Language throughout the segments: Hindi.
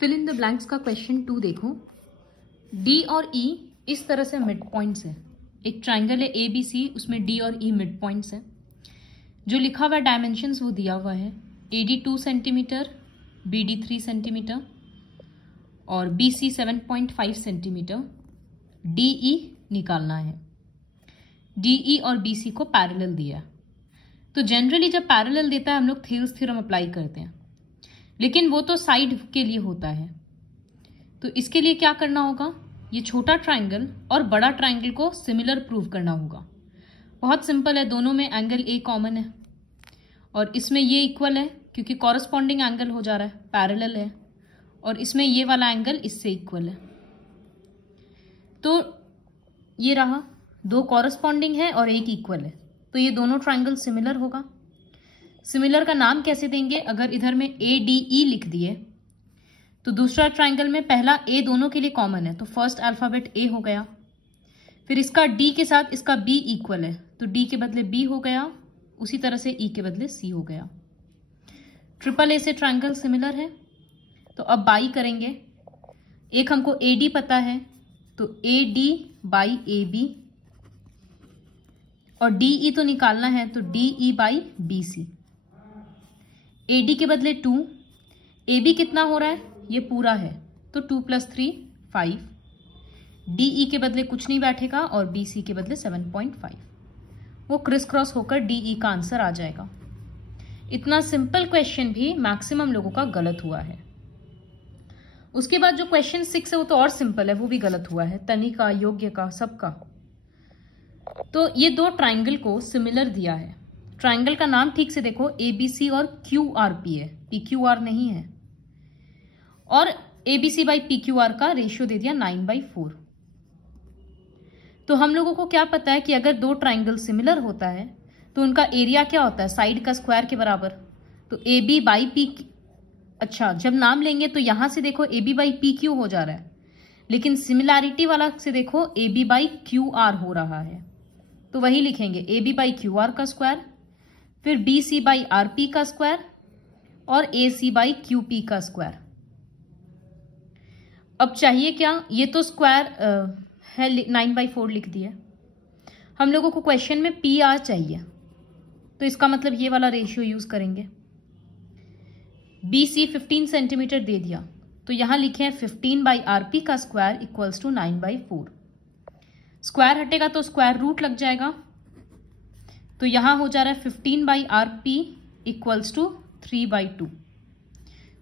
फिल इन द ब्लैंक्स का क्वेश्चन 2 देखो। डी और ई इस तरह से मिड पॉइंट्स है। एक ट्राइंगल है ए बी सी, उसमें डी और ई मिड पॉइंट्स है। जो लिखा हुआ डायमेंशंस वो दिया हुआ है, A D 2 centimetre, B D 3 centimetre और B C 7.5 centimetre. D E निकालना है। डी ई और बी सी को पैरेलल दिया। तो जनरली जब पैरेलल देता है हम लोग थेल्स थ्योरम अप्लाई करते हैं, लेकिन वो तो साइड के लिए होता है। तो इसके लिए क्या करना होगा, ये छोटा ट्राइंगल और बड़ा ट्राइंगल को सिमिलर प्रूव करना होगा। बहुत सिंपल है, दोनों में एंगल ए कॉमन है और इसमें ये इक्वल है क्योंकि कॉरस्पॉन्डिंग एंगल हो जा रहा है, पैरेलल है, और इसमें ये वाला एंगल इससे इक्वल है। तो ये रहा, दो कॉरस्पॉन्डिंग है और एक इक्वल है, तो ये दोनों ट्राइंगल सिमिलर होगा। सिमिलर का नाम कैसे देंगे, अगर इधर में ए डी ई लिख दिए तो दूसरा ट्राइंगल में पहला ए दोनों के लिए कॉमन है, तो फर्स्ट अल्फाबेट ए हो गया। फिर इसका डी के साथ इसका बी इक्वल है, तो डी के बदले बी हो गया, उसी तरह से ई के बदले सी हो गया। ट्रिपल ए से ट्राइंगल सिमिलर है, तो अब बाई करेंगे। एक हमको ए डी पता है, तो A D by A B, और डी ई तो निकालना है, तो D E by B C. A D के बदले 2, ए बी कितना हो रहा है, ये पूरा है, तो 2 + 3 5। डी ई के बदले कुछ नहीं बैठेगा और बी सी के बदले 7.5। वो क्रिस क्रॉस होकर डी ई का आंसर आ जाएगा। इतना सिंपल क्वेश्चन भी मैक्सिमम लोगों का गलत हुआ है। उसके बाद जो क्वेश्चन 6 है वो तो और सिंपल है, वो भी गलत हुआ है, तनी का, योग्य का, सबका। तो ये दो ट्राइंगल को सिमिलर दिया है। ट्राइंगल का नाम ठीक से देखो, एबीसी और क्यू आर पी है, पी क्यू आर नहीं है। और ABC by P Q R का रेशियो दे दिया 9/4। तो हम लोगों को क्या पता है कि अगर दो ट्राइंगल सिमिलर होता है तो उनका एरिया क्या होता है, साइड का स्क्वायर के बराबर। तो ए बी बाई पी, अच्छा जब नाम लेंगे तो यहां से देखो A B by P Q हो जा रहा है, लेकिन सिमिलैरिटी वाला से देखो A B by Q R हो रहा है, तो वही लिखेंगे A B by Q R का स्क्वायर, फिर B C by R P का स्क्वायर और A C by Q P का स्क्वायर। अब चाहिए क्या, ये तो स्क्वायर है 9/4 लिख दिया। हम लोगों को क्वेश्चन में पी आर चाहिए, तो इसका मतलब ये वाला रेशियो यूज करेंगे। बी सी 15 सेंटीमीटर दे दिया, तो यहां लिखे हैं 15/RP का स्क्वायर इक्वल्स टू 9/4। स्क्वायर हटेगा तो स्क्वायर रूट लग जाएगा, तो यहां हो जा रहा है 15/RP इक्वल्स टू 3/2।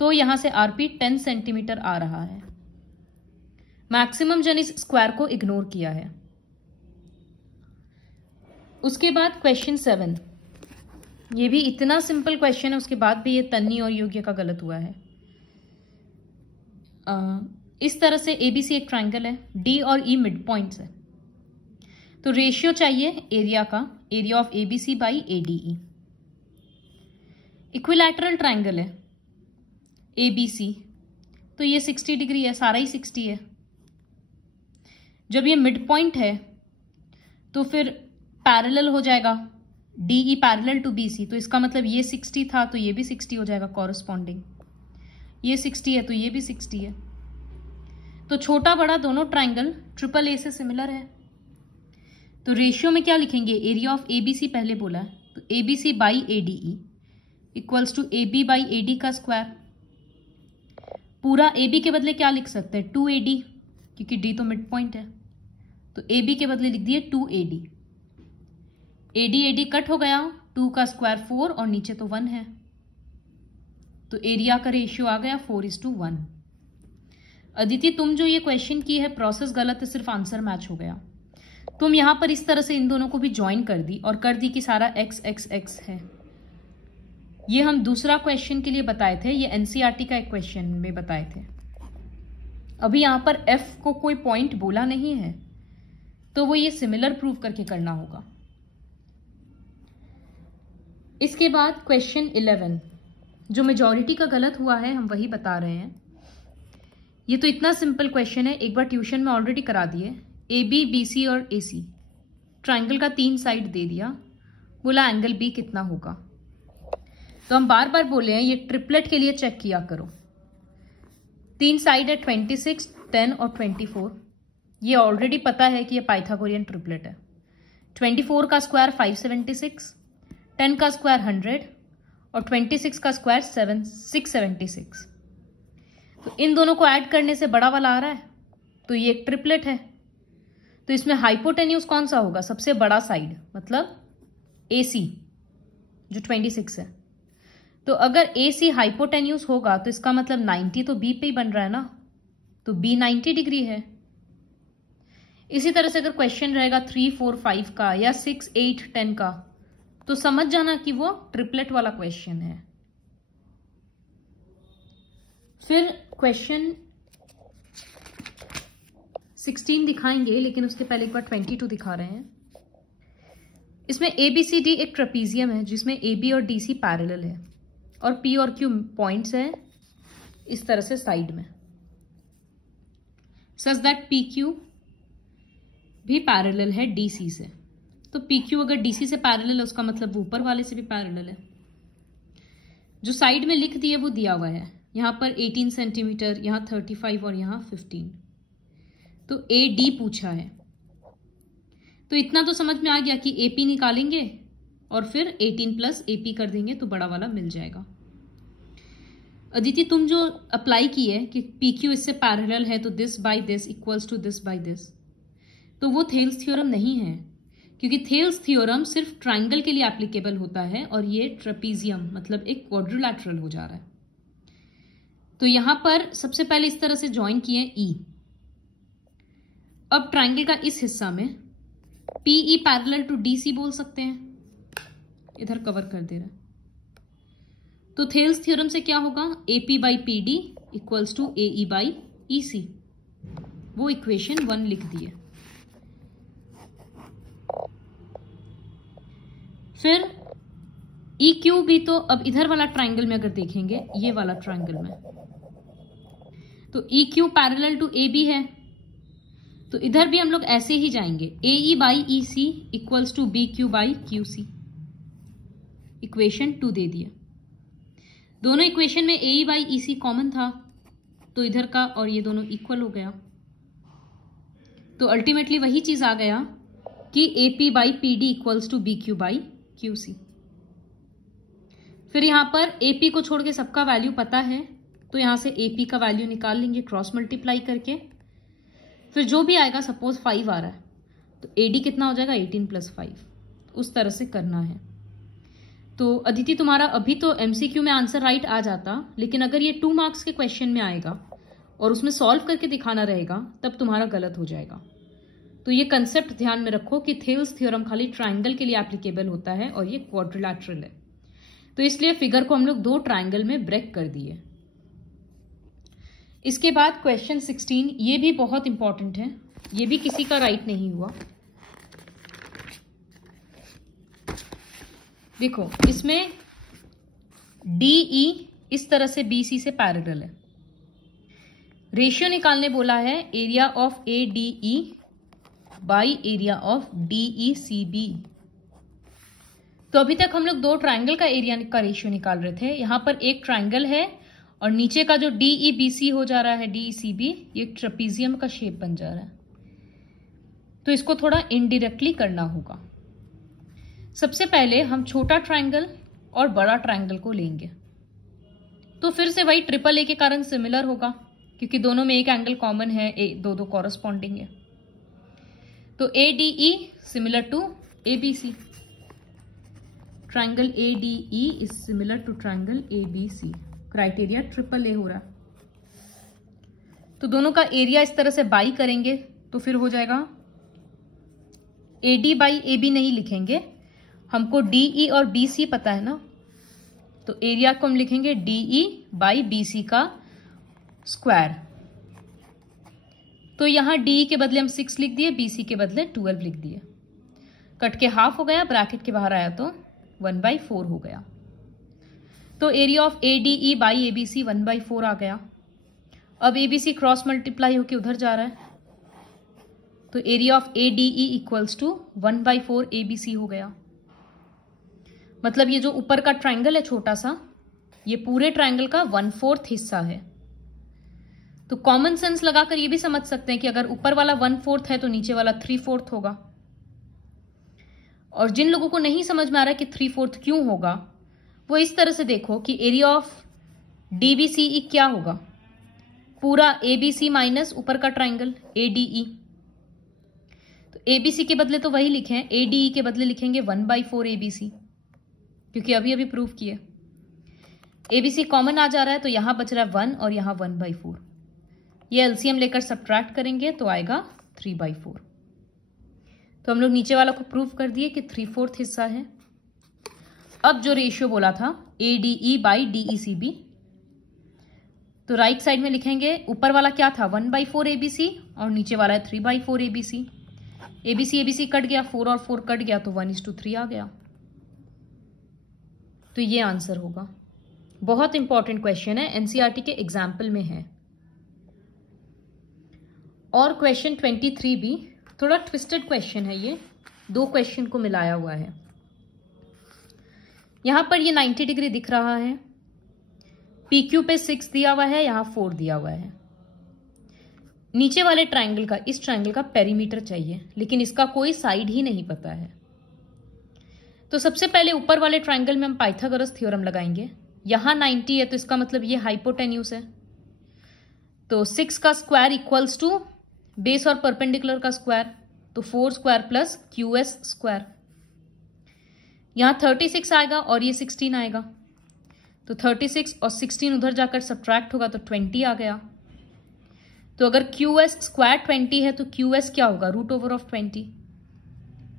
तो यहां से RP 10 सेंटीमीटर आ रहा है। मैक्सिमम जन इस स्क्वायर को इग्नोर किया है। उसके बाद क्वेश्चन 7, ये भी इतना सिंपल क्वेश्चन है, उसके बाद भी ये तन्नी और योग्य का गलत हुआ है। इस तरह से एबीसी एक ट्राइंगल है, डी और ई मिड पॉइंट्स है, तो रेशियो चाहिए एरिया का, area of ABC by ADE. Equilateral triangle है एबीसी, तो ये 60 डिग्री है, सारा ही 60 है। जब ये मिड पॉइंट है तो फिर पैरेलल हो जाएगा, D E parallel to B C, तो इसका मतलब ये 60 था तो ये भी 60 हो जाएगा कॉरस्पॉन्डिंग। ये 60 है तो ये भी 60 है। तो छोटा बड़ा दोनों ट्राइंगल ट्रिपल ए से सिमिलर है। तो रेशियो में क्या लिखेंगे, area of A B C पहले बोला है, तो A B C by A D E equals to A B by A D का स्क्वायर। पूरा ए बी के बदले क्या लिख सकते हैं, 2AD, क्योंकि डी तो मिड पॉइंट है, तो ए बी के बदले लिख दिए 2AD। AD कट हो गया, 2 का स्क्वायर 4 और नीचे तो 1 है, तो एरिया का रेशियो आ गया 4:1। अदिति तुम जो ये क्वेश्चन की है प्रोसेस गलत है, सिर्फ आंसर मैच हो गया। तुम यहां पर इस तरह से इन दोनों को भी ज्वाइन कर दी और कर दी कि सारा x x x है। ये हम दूसरा क्वेश्चन के लिए बताए थे, ये एनसीईआरटी का एक क्वेश्चन में बताए थे। अभी यहां पर f को कोई पॉइंट बोला नहीं है, तो वो ये सिमिलर प्रूव करके करना होगा। इसके बाद क्वेश्चन 11, जो मेजॉरिटी का गलत हुआ है हम वही बता रहे हैं। ये तो इतना सिंपल क्वेश्चन है, एक बार ट्यूशन में ऑलरेडी करा दिए। ए बी बी सी और ए सी ट्राइंगल का 3 साइड दे दिया, बोला एंगल बी कितना होगा। तो हम बार बार बोले हैं ये ट्रिपलेट के लिए चेक किया करो। तीन साइड है 26, 10 और 24। ये ऑलरेडी पता है कि ये पाइथागोरियन ट्रिपलेट है। 24 का स्क्वायर 576, 10 का स्क्वायर 100 और 26 का स्क्वायर 676। तो इन दोनों को ऐड करने से बड़ा वाला आ रहा है, तो ये एक ट्रिपलेट है। तो इसमें हाइपोटेन्यूज कौन सा होगा? सबसे बड़ा साइड, मतलब AC जो 26 है। तो अगर AC हाइपोटेन्यूज होगा तो इसका मतलब 90 तो B पे ही बन रहा है ना, तो B 90 डिग्री है। इसी तरह से अगर क्वेश्चन रहेगा 3, 4, 5 का या 6, 8, 10 का, तो समझ जाना कि वो ट्रिपलेट वाला क्वेश्चन है। फिर क्वेश्चन 16 दिखाएंगे, लेकिन उसके पहले एक बार 22 दिखा रहे हैं। इसमें ABCD एक ट्रेपीजियम है जिसमें AB और DC पैरेलल है और P और Q पॉइंट्स है इस तरह से साइड में, सच दैट PQ भी पैरेलल है DC से। तो PQ अगर DC से पैरेलल है उसका मतलब वो ऊपर वाले से भी पैरेलल है। जो साइड में लिख दिए वो दिया हुआ है, यहाँ पर 18 सेंटीमीटर, यहाँ 35 और यहाँ 15। तो AD पूछा है, तो इतना तो समझ में आ गया कि AP निकालेंगे और फिर 18 प्लस AP कर देंगे तो बड़ा वाला मिल जाएगा। अदिति, तुम जो अप्लाई की है कि PQ इससे पैरेलल है तो this by this equals to this by this, तो वो थेल्स थ्योरम नहीं है, क्योंकि थेल्स थ्योरम सिर्फ ट्राइंगल के लिए एप्लीकेबल होता है और ये ट्रेपीजियम मतलब एक क्वाड्रिलैटरल हो जा रहा है। तो यहां पर सबसे पहले इस तरह से ज्वाइन किए E। अब ट्राइंगल का इस हिस्सा में PE पैरेलल टू DC बोल सकते हैं, इधर कवर कर दे रहा है। तो थेल्स थ्योरम से क्या होगा? AP by PD equals to AE by EC। वो इक्वेशन 1 लिख दिए। फिर EQ भी, तो अब इधर वाला ट्राइंगल में अगर देखेंगे, ये वाला ट्राइंगल में, तो EQ पैरेलल टू AB है, तो इधर भी हम लोग ऐसे ही जाएंगे। AE by EC equals to BQ by QC। Equation 2 दे दिया। दोनों इक्वेशन में AE बाई EC कॉमन था, तो इधर का और ये दोनों इक्वल हो गया। तो अल्टीमेटली वही चीज आ गया कि AP by PD equals to BQ by QC। फिर यहां पर AP को छोड़ के सबका वैल्यू पता है, तो यहां से AP का वैल्यू निकाल लेंगे क्रॉस मल्टीप्लाई करके। फिर जो भी आएगा, सपोज 5 आ रहा है तो AD कितना हो जाएगा? 18 प्लस 5। उस तरह से करना है। तो अदिति, तुम्हारा अभी तो MCQ में आंसर राइट आ जाता, लेकिन अगर ये 2 मार्क्स के क्वेश्चन में आएगा और उसमें सॉल्व करके दिखाना रहेगा तब तुम्हारा गलत हो जाएगा। तो ये कंसेप्ट ध्यान में रखो कि थेल्स थ्योरम खाली ट्राइंगल के लिए एप्लीकेबल होता है और ये क्वाड्रिलैटरल है, तो इसलिए फिगर को हम लोग 2 ट्राइंगल में ब्रेक कर दिए। इसके बाद क्वेश्चन 16, ये भी बहुत इंपॉर्टेंट है, ये भी किसी का राइट नहीं हुआ। देखो, इसमें DE इस तरह से BC से पैरेलल है। रेशियो निकालने बोला है area of ADE by area of DECB। तो अभी तक हम लोग 2 ट्राइंगल का एरिया का रेशियो निकाल रहे थे। यहां पर एक ट्राइंगल है और नीचे का जो DEBC हो जा रहा है, DECB, ये ट्रेपीजियम का शेप बन जा रहा है। तो इसको थोड़ा इनडायरेक्टली करना होगा। सबसे पहले हम छोटा ट्राइंगल और बड़ा ट्राइंगल को लेंगे, तो फिर से वही ट्रिपल ए के कारण सिमिलर होगा, क्योंकि दोनों में एक एंगल कॉमन है, दो कॉरस्पॉन्डिंग है। तो ADE similar to ABC, triangle ADE is similar to triangle ABC। Criteria triple A हो रहा। तो दोनों का एरिया इस तरह से बाई करेंगे तो फिर हो जाएगा AD बाई AB नहीं लिखेंगे, हमको DE और BC पता है ना, तो एरिया को हम लिखेंगे DE बाई BC का स्क्वायर। तो यहां DE के बदले हम 6 लिख दिए, BC के बदले 12 लिख दिए। कट के हाफ हो गया, ब्रैकेट के बाहर आया तो 1/4 हो गया। तो area of ADE by ABC 1/4 आ गया। अब ABC क्रॉस मल्टीप्लाई होके उधर जा रहा है, तो area of ADE equals to 1/4 ABC हो गया। मतलब ये जो ऊपर का ट्राइंगल है छोटा सा, ये पूरे ट्राइंगल का 1/4 हिस्सा है। तो कॉमन सेंस लगाकर ये भी समझ सकते हैं कि अगर ऊपर वाला 1/4 है तो नीचे वाला 3/4 होगा। और जिन लोगों को नहीं समझ में आ रहा है कि 3/4 क्यों होगा, वो इस तरह से देखो कि एरिया ऑफ डीबीसीई क्या होगा, पूरा एबीसी माइनस ऊपर का ट्राइंगल एडीई। तो एबीसी के बदले तो वही लिखे हैं, एडीई के बदले लिखेंगे 1/4 एबीसी, क्योंकि अभी अभी प्रूव किए। एबीसी कॉमन आ जा रहा है तो यहां बच रहा है 1 और यहां 1/4। ये एलसीएम लेकर सब्ट्रैक्ट करेंगे तो आएगा 3/4। तो हम लोग नीचे वाला को प्रूव कर दिए कि 3/4 हिस्सा है। अब जो रेशियो बोला था एडीई बाई डीईसीबी, तो राइट साइड में लिखेंगे ऊपर वाला क्या था 1/4 एबीसी और नीचे वाला है 3/4 एबीसी। एबीसी एबीसी कट गया, 4 और 4 कट गया तो 1:3 आ गया। तो ये आंसर होगा। बहुत इंपॉर्टेंट क्वेश्चन है, एनसीईआरटी के एग्जाम्पल में है। और क्वेश्चन 23 भी थोड़ा ट्विस्टेड क्वेश्चन है, ये 2 क्वेश्चन को मिलाया हुआ है। यहां पर ये 90 डिग्री दिख रहा है, PQ पे 6 दिया हुआ है, यहां 4 दिया हुआ है। नीचे वाले ट्राइंगल का, इस ट्राइंगल का पेरीमीटर चाहिए, लेकिन इसका कोई साइड ही नहीं पता है। तो सबसे पहले ऊपर वाले ट्राइंगल में हम पाइथागोरस थ्योरम लगाएंगे। यहां 90 है तो इसका मतलब ये हाइपोटेन्यूस है। तो 6 का स्क्वायर इक्वल्स टू बेस और परपेंडिकुलर का स्क्वायर, तो 4 स्क्वायर प्लस QS स्क्वायर। यहां 36 आएगा और ये 16 आएगा, तो 36 और 16 उधर जाकर सब्ट्रैक्ट होगा तो 20 आ गया। तो अगर QS स्क्वायर 20 है तो QS क्या होगा, √20।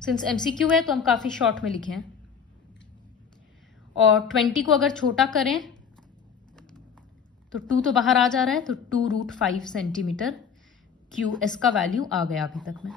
सिंस MCQ है तो हम काफी शॉर्ट में लिखे हैं। और 20 को अगर छोटा करें तो 2 तो बाहर आ जा रहा है, तो 2√5 सेंटीमीटर QS का वैल्यू आ गया अभी तक में।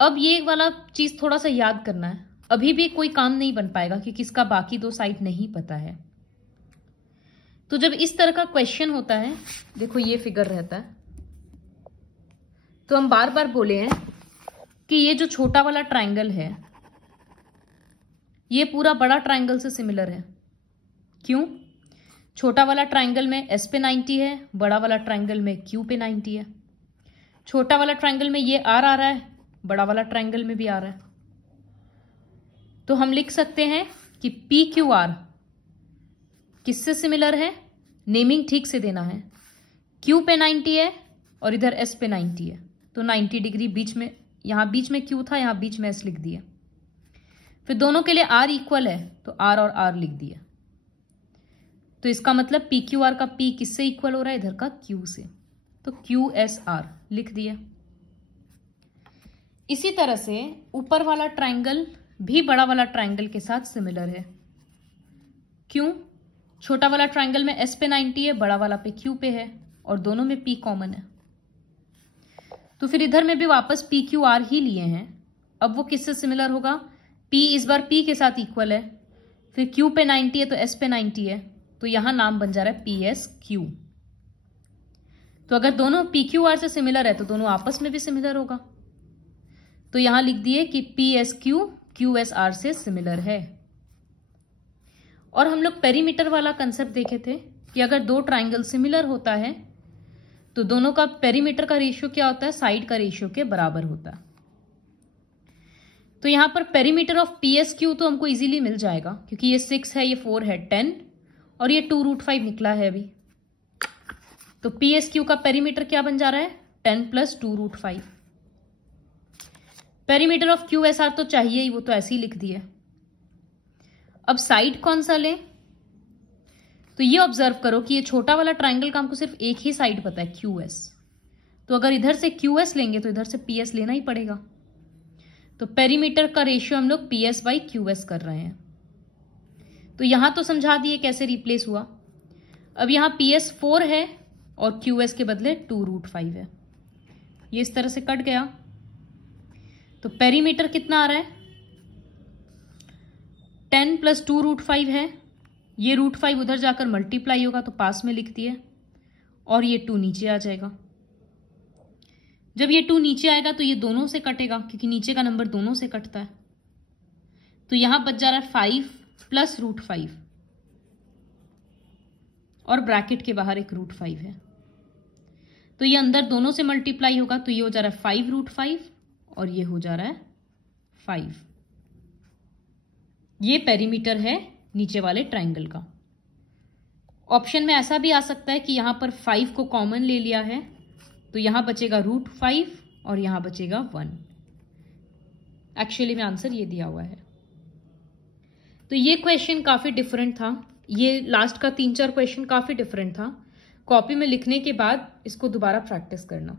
अब ये वाला चीज थोड़ा सा याद करना है, अभी भी कोई काम नहीं बन पाएगा क्योंकि इसका बाकी 2 साइड नहीं पता है। तो जब इस तरह का क्वेश्चन होता है, देखो ये फिगर रहता है, तो हम बार बार बोले हैं कि ये जो छोटा वाला ट्राइंगल है ये पूरा बड़ा ट्राइंगल से सिमिलर है। क्यों? छोटा वाला ट्राइंगल में S पे 90 है, बड़ा वाला ट्राइंगल में Q पे 90 है। छोटा वाला ट्राइंगल में ये R आ रहा है, बड़ा वाला ट्राइंगल में भी आ रहा है। तो हम लिख सकते हैं कि PQR किससे सिमिलर है, नेमिंग ठीक से देना है। Q पे 90 है और इधर S पे 90 है, तो 90 डिग्री बीच में, यहां बीच में Q था, यहां बीच में S लिख दिया। फिर दोनों के लिए R इक्वल है तो R और R लिख दिया। तो इसका मतलब PQR का P किससे इक्वल हो रहा है, इधर का Q से, तो QSR लिख दिया। इसी तरह से ऊपर वाला ट्राइंगल भी बड़ा वाला ट्राइंगल के साथ सिमिलर है। क्यों? छोटा वाला ट्राइंगल में S पे 90 है, बड़ा वाला पे Q पे है और दोनों में P कॉमन है। तो फिर इधर में भी वापस PQR ही लिए हैं। अब वो किससे सिमिलर होगा, P इस बार P के साथ इक्वल है, फिर Q पे 90 है तो S पे 90 है, तो यहां नाम बन जा रहा है PSQ। तो अगर दोनों PQR से सिमिलर है तो दोनों आपस में भी सिमिलर होगा, तो यहां लिख दिए कि PSQ QSR से सिमिलर है। और हम लोग पेरीमीटर वाला कंसेप्ट देखे थे कि अगर 2 ट्राइंगल सिमिलर होता है तो दोनों का पेरीमीटर का रेशियो क्या होता है, साइड का रेशियो के बराबर होता है। तो यहां पर पेरीमीटर ऑफ PSQ तो हमको इजीली मिल जाएगा क्योंकि ये 6 है, ये 4 है, 10 और ये 2√5 निकला है अभी। तो PSQ का पेरीमीटर क्या बन जा रहा है, 10 + 2√5। पेरीमीटर ऑफ QSR तो चाहिए ही, वो तो ऐसे ही लिख दिए। अब साइड कौन सा ले, तो ये ऑब्जर्व करो कि ये छोटा वाला ट्राइंगल का हमको सिर्फ एक ही साइड पता है, QS। तो अगर इधर से QS लेंगे तो इधर से PS लेना ही पड़ेगा। तो पेरीमीटर का रेशियो हम लोग PS/QS कर रहे हैं। तो यहां तो समझा दिए कैसे रिप्लेस हुआ। अब यहां PS 4 है और QS के बदले 2√5 है, ये इस तरह से कट गया। तो पेरीमीटर कितना आ रहा है, 10 + 2√5 है, ये √5 उधर जाकर मल्टीप्लाई होगा तो पास में लिख दिए, और ये 2 नीचे आ जाएगा। जब ये 2 नीचे आएगा तो ये दोनों से कटेगा क्योंकि नीचे का नंबर दोनों से कटता है। तो यहां बच जा रहा है 5 + √5, और ब्रैकेट के बाहर एक √5 है, तो ये अंदर दोनों से मल्टीप्लाई होगा, तो ये हो जा रहा है 5√5 और ये हो जा रहा है 5। ये पेरीमीटर है नीचे वाले ट्राइंगल का। ऑप्शन में ऐसा भी आ सकता है कि यहां पर 5 को कॉमन ले लिया है, तो यहां बचेगा √5 और यहां बचेगा 1। एक्चुअली में आंसर ये दिया हुआ है। तो ये क्वेश्चन काफी डिफरेंट था, ये लास्ट का 3-4 क्वेश्चन काफी डिफरेंट था। कॉपी में लिखने के बाद इसको दोबारा प्रैक्टिस करना।